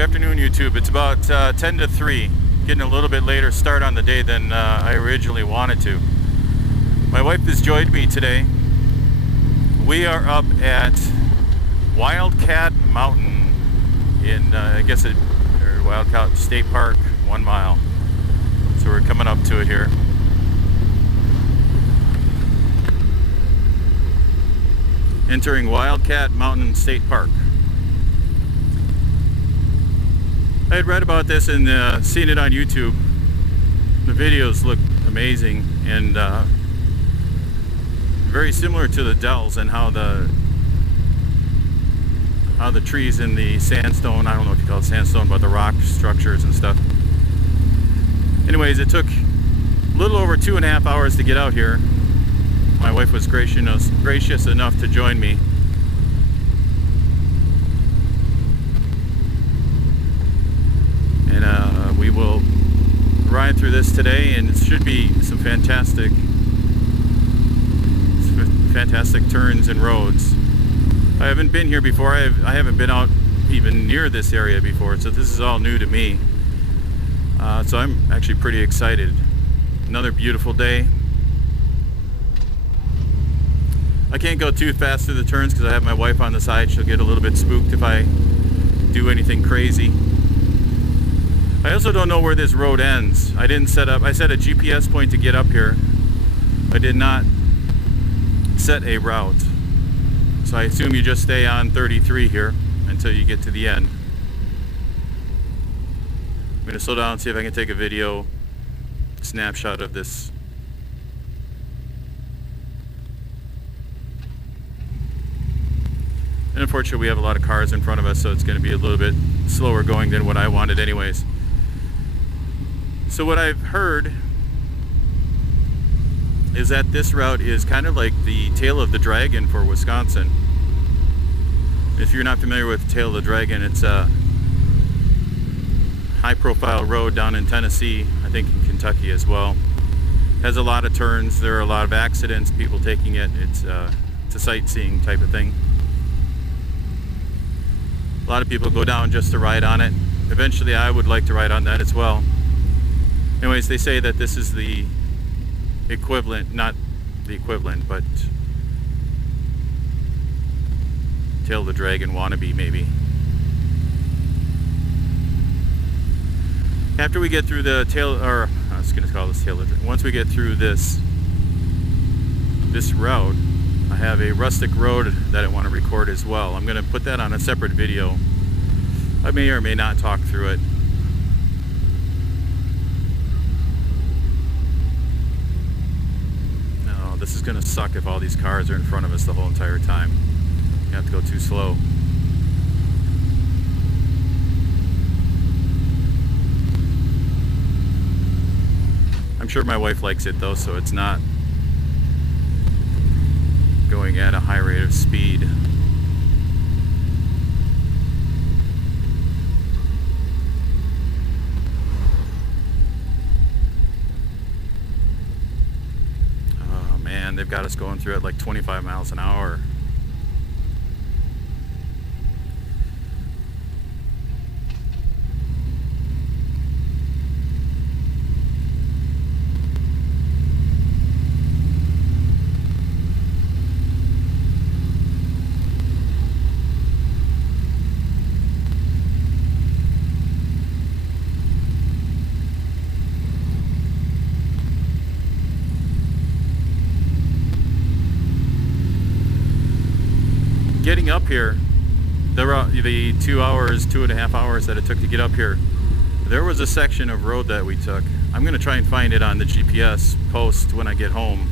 Good afternoon, YouTube. It's about 10 to 3, getting a little bit later start on the day than I originally wanted to. My wife has joined me today. We are up at WildCat Mountain in, or WildCat State Park, 1 mile. So we're coming up to it here. Entering WildCat Mountain State Park. I had read about this and seen it on YouTube. The videos look amazing and very similar to the Dells and how the trees in the sandstone, I don't know what you call it, sandstone, but the rock structures and stuff. Anyways, it took a little over 2.5 hours to get out here. My wife was gracious enough to join me. And we will ride through this today, and it should be some fantastic turns and roads. I haven't been here before. I haven't been out even near this area before, so this is all new to me. So I'm actually pretty excited. Another beautiful day. I can't go too fast through the turns because I have my wife on the side. She'll get a little bit spooked if I do anything crazy. I also don't know where this road ends. I set a GPS point to get up here. I did not set a route. So I assume you just stay on 33 here until you get to the end. I'm going to slow down and see if I can take a video snapshot of this. And unfortunately we have a lot of cars in front of us, so it's going to be a little bit slower going than what I wanted anyways. So what I've heard is that this route is kind of like the tail of the dragon for Wisconsin. If you're not familiar with the tail of the dragon, it's a high profile road down in Tennessee, I think in Kentucky as well. Has a lot of turns, there are a lot of accidents, people taking it. It's a sightseeing type of thing. A lot of people go down just to ride on it. Eventually I would like to ride on that as well. Anyways, they say that this is the equivalent, not the equivalent, but Tail of the Dragon wannabe maybe. After we get through the tail, or I was going to call this Tail of the Dragon. Once we get through this route, I have a rustic road that I want to record as well. I'm going to put that on a separate video. I may or may not talk through it. No, this is going to suck if all these cars are in front of us the whole entire time. You have to go too slow. I'm sure my wife likes it though, so it's not going at a high rate of speed. Oh man, they've got us going through at like 25 miles an hour. Getting up here, the 2.5 hours that it took to get up here, there was a section of road that we took. I'm going to try and find it on the GPS post when I get home.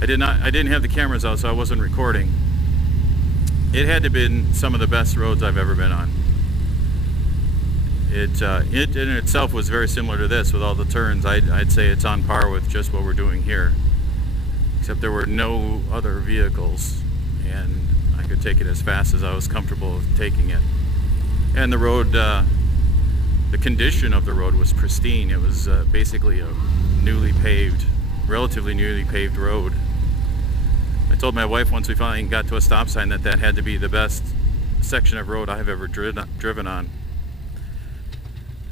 I didn't have the cameras out, so I wasn't recording. It had to have been some of the best roads I've ever been on. It in itself was very similar to this with all the turns. I'd say it's on par with just what we're doing here, except there were no other vehicles and I could take it as fast as I was comfortable with taking it. And the road, the condition of the road was pristine. It was basically a relatively newly paved road. I told my wife once we finally got to a stop sign that had to be the best section of road I've ever driven on.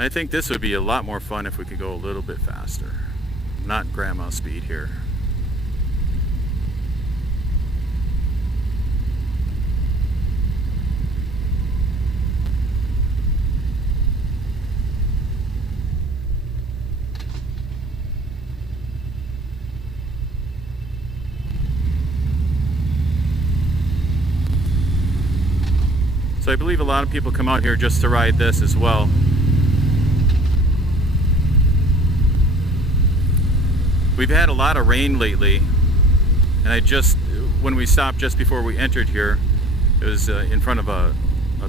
I think this would be a lot more fun if we could go a little bit faster. Not grandma speed here. So I believe a lot of people come out here just to ride this as well. We've had a lot of rain lately, and when we stopped just before we entered here, it was in front of a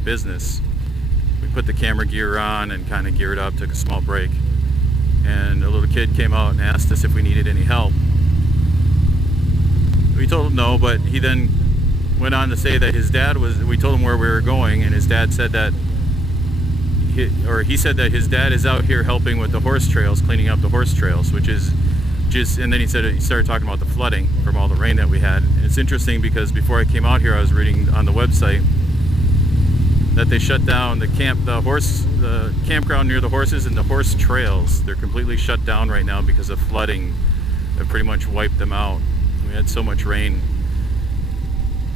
business. We put the camera gear on and kind of geared up, took a small break, and a little kid came out and asked us if we needed any help. We told him no, but he then went on to say that his dad we told him where we were going, and his dad said that he said that his dad is out here helping with the horse trails, cleaning up the horse trails, which is and then he started talking about the flooding from all the rain that we had. And it's interesting because before I came out here, I was reading on the website that they shut down the campground near the horses and the horse trails. They're completely shut down right now because of flooding that pretty much wiped them out. We had so much rain.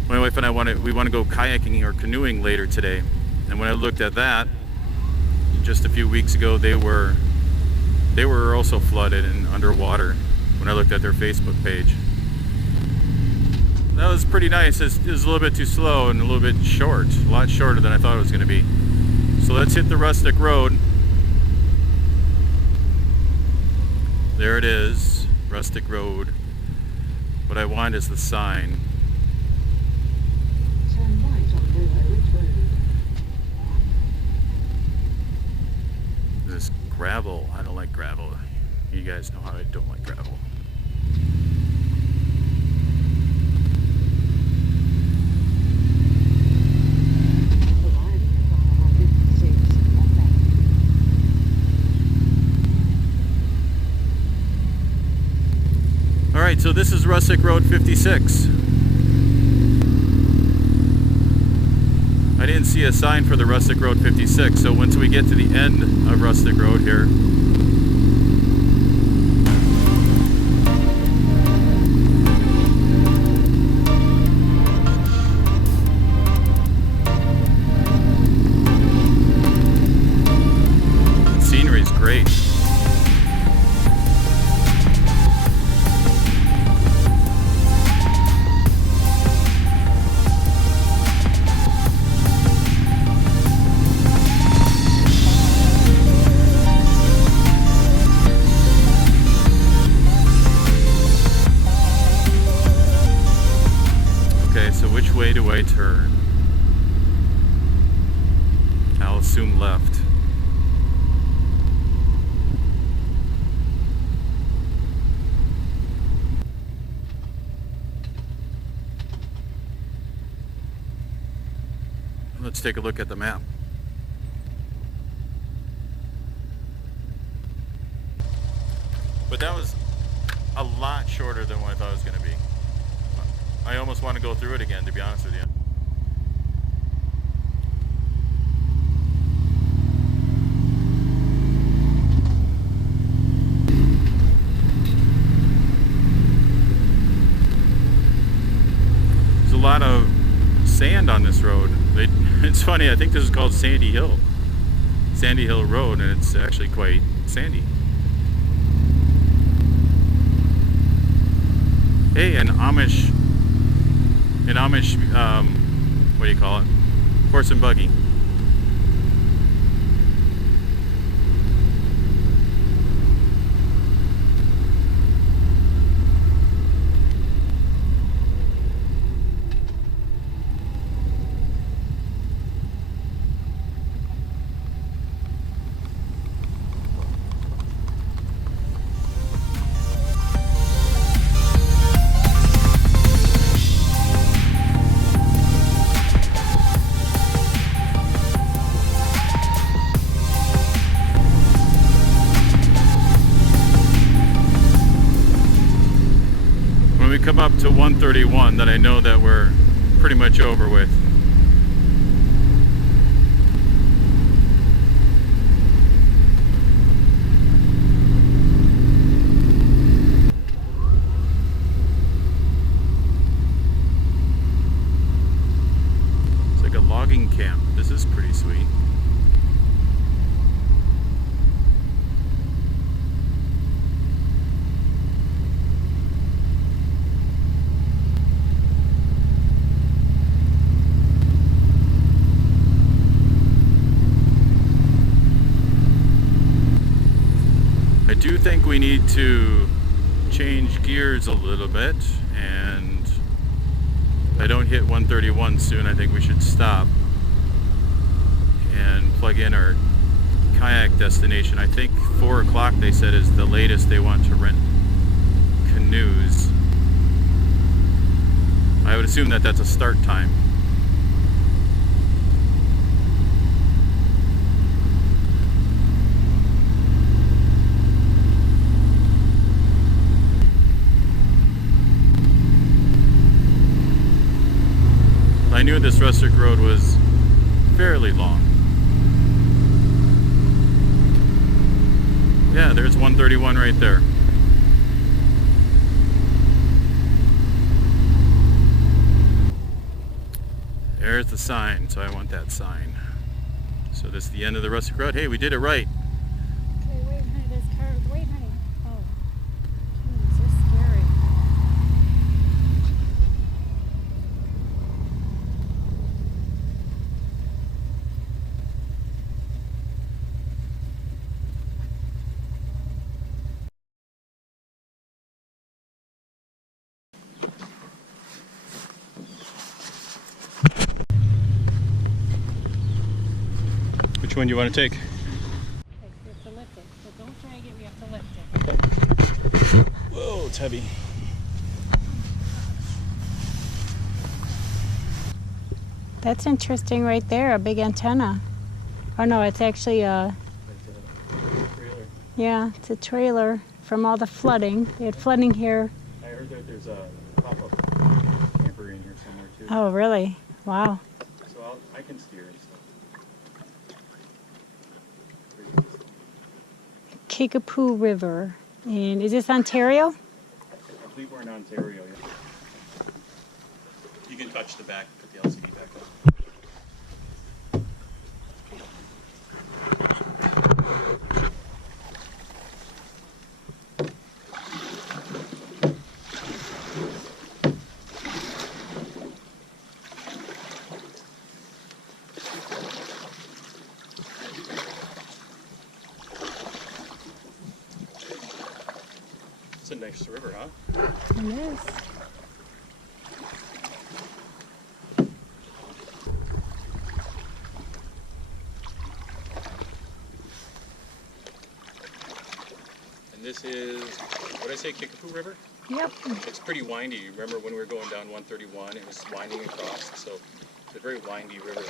My wife and I want to go kayaking or canoeing later today. And when I looked at that, just a few weeks ago, they were also flooded and underwater when I looked at their Facebook page. That was pretty nice. It was a little bit too slow and a little bit short, a lot shorter than I thought it was going to be. So let's hit the Rustic Road. There it is, Rustic Road. What I want is the sign. Turn right on Ridge Road. This gravel, I don't like gravel. You guys know how I don't like gravel. Alright, so this is Rustic Road 56. I didn't see a sign for the Rustic Road 56, so once we get to the end of Rustic Road here, the scenery is great. Which way do I turn? I'll assume left. Let's take a look at the map. But that was a lot shorter than what I thought it was going to be. I almost want to go through it again, to be honest with you. There's a lot of sand on this road. It's funny, I think this is called Sandy Hill Road, and it's actually quite sandy. Hey, an Amish, what do you call it? Horse and buggy. Come up to 131, that I know that we're pretty much over with. This is pretty sweet. I do think we need to change gears a little bit, and if I don't hit 131 soon, I think we should stop and plug in our kayak destination. I think 4 o'clock they said is the latest they want to rent canoes. I would assume that that's a start time. I knew this Rustic road was fairly long. Yeah, there's 131 right there. There's the sign, so I want that sign. So this is the end of the Rustic road. Hey, we did it right. Okay, wait, honey, there's cars. Wait, honey. Oh, geez, they're scary. Which one do you want to take? Okay, we have to lift it. So don't drag it, we have to lift it. Whoa, it's heavy. That's interesting right there, a big antenna. Oh no, it's actually a, yeah, it's a trailer from all the flooding. They had flooding here. I heard that there's a pop-up camper in here somewhere too. Oh, really? Wow. So I can steer and stuff. Kickapoo River. And is this Ontario? I believe we're in Ontario. Yeah. You can touch the back, put the LCD back up. It's a nice river, huh? It is. And this is, what did I say, Kickapoo River? Yep. It's pretty windy. You remember when we were going down 131, it was winding across, so it's a very windy river.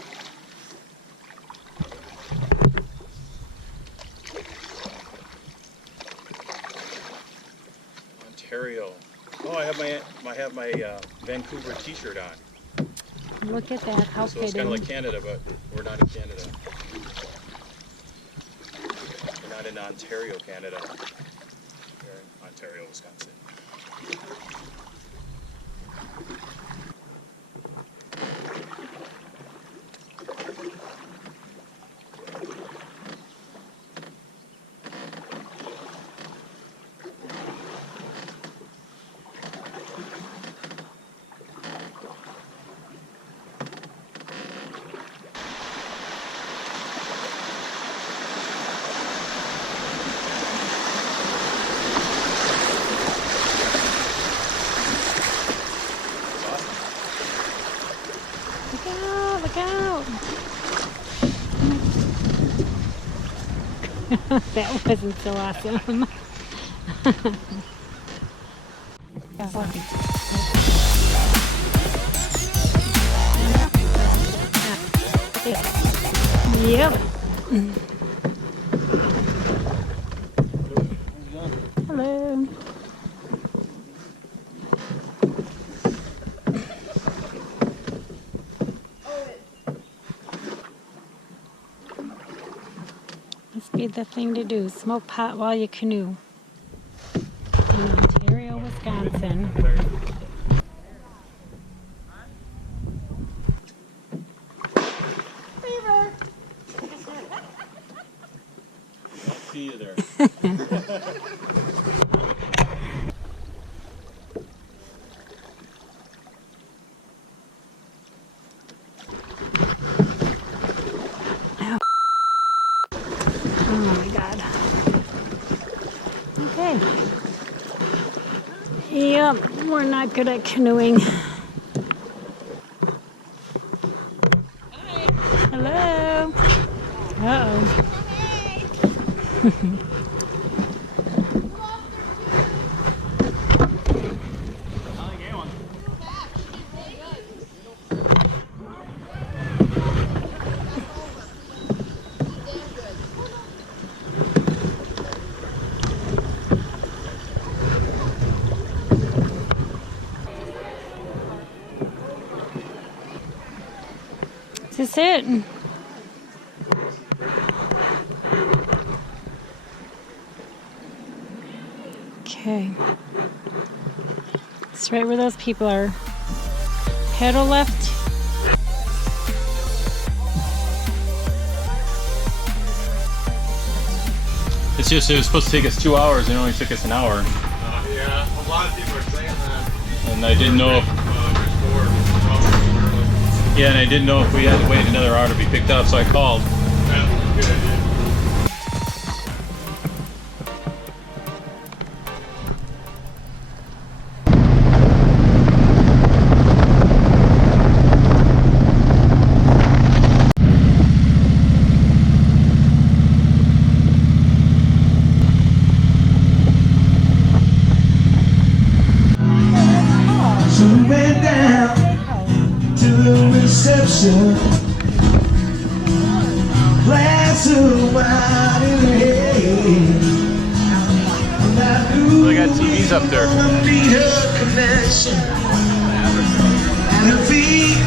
Ontario. Oh, I have my Vancouver T-shirt on. Look at that. How So it's fitting. kind of like Canada, but we're not in Canada. We're not in Ontario, Canada. We're in Ontario, Wisconsin. Look out, look out. That wasn't so awesome. Yep. Hello. Must be the thing to do. Smoke pot while you canoe. In Ontario, Wisconsin. see you there. Oh my god. Okay. Yep, we're not good at canoeing. Hello. Uh-oh. Is this it? Okay. It's right where those people are. Pedal left. It's just, it was supposed to take us 2 hours and it only took us an hour. Yeah, a lot of people are saying that. And I didn't know if, yeah, and I didn't know if we had to wait another hour to be picked up, so I called. That's a good idea. Glass of wine in the head. They got TVs up there. Need her connection. And her feet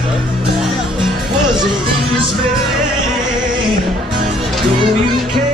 was a policeman. Go you can.